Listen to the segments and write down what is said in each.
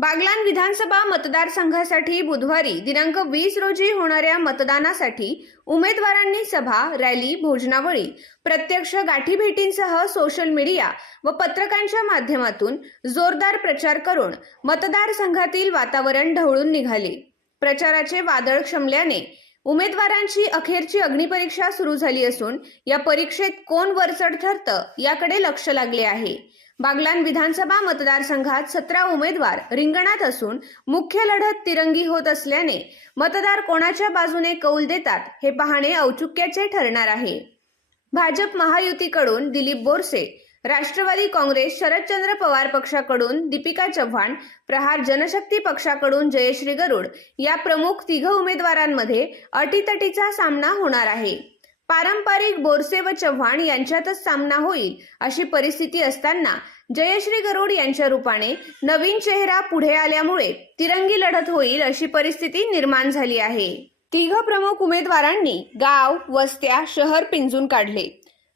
बागलान विधानसभा मतदारसंघासाठी बुधवारी दिनांक वीस रोजी होणाऱ्या मतदानासाठी उमेदवारांनी सभा रॅली भोजनावळी प्रत्यक्ष गाठीभेटींसह सोशल मीडिया व पत्रकांच्या माध्यमातून जोरदार प्रचार करून मतदारसंघातील वातावरण ढवळून निघाले. प्रचाराचे वादळ क्षमल्याने उमेदवारांची अखेरची अग्निपरीक्षा सुरू झाली असून या परीक्षेत कोण वरचढ ठरतं याकडे लक्ष लागले आहे. बागलान विधानसभा मतदारसंघात सतरा उमेदवार रिंगणात असून मुख्य लढत तिरंगी होत असल्याने मतदार कोणाच्या बाजूने कौल देतात हे पाहणे औचुक्याचे ठरणार आहे. भाजप महायुतीकडून दिलीप बोरसे राष्ट्रवादी काँग्रेस शरदचंद्र पवार पक्षाकडून दीपिका चव्हाण प्रहार जनशक्ती पक्षाकडून जयश्री गरुड या प्रमुख तिघ उमेदवारांमध्ये अटीतटीचा सामना होणार आहे. पारंपरिक बोरसे व चव्हाण यांच्यातच सामना होईल अशी परिस्थिती असताना जयश्री गरुड यांच्या रूपाने नवीन चेहरा पुढे आल्यामुळे तिरंगी लढत होईल अशी परिस्थिती निर्माण झाली आहे. तिघ प्रमुख उमेदवारांनी गाव वस्त्या शहर पिंजून काढले.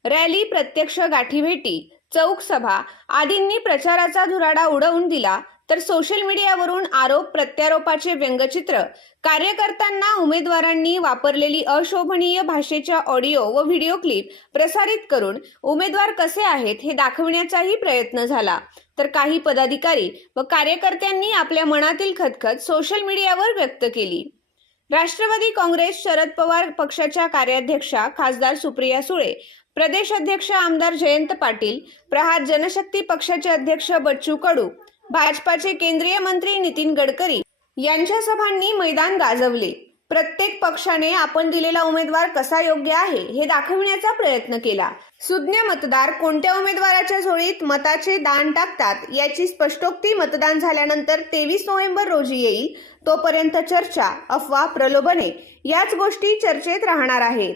रॅली प्रत्यक्ष गाठीभेटी चौक सभा आदींनी प्रचाराचा धुराडा उडवून दिला तर सोशल मीडियावरून आरोप प्रत्यारोपाचे व्यंगचित्र. कार्यकर्त्यांना उमेदवारांनी वापरलेली अशोभनीय भाषेच्या ऑडिओ व व्हिडिओ क्लिप प्रसारित करून उमेदवार कसे आहेत हे दाखविण्याचाही प्रयत्न झाला. तर काही पदाधिकारी व कार्यकर्त्यांनी आपल्या मनातील खतखत सोशल मीडियावर व्यक्त केली. राष्ट्रवादी काँग्रेस शरद पवार पक्षाच्या कार्याध्यक्षा खासदार सुप्रिया सुळे प्रदेश अध्यक्ष आमदार जयंत पाटील प्रहार जनशक्ती पक्षाचे अध्यक्ष बच्चू कडू भाजपाचे केंद्रीय मंत्री नितीन गडकरी यांच्या सभांनी मैदान गाजवले. प्रत्येक पक्षाने आपण दिलेला उमेदवार कसा योग्य आहे हे दाखविण्याचा प्रयत्न केला. सुज्ञ मतदार कोणत्या उमेदवाराच्या झोळीत मताचे दान टाकतात याची स्पष्टोक्ती मतदान झाल्यानंतर तेवीस नोव्हेंबर रोजी येईल तोपर्यंत चर्चा अफवा प्रलोभने याच गोष्टी चर्चेत राहणार आहेत.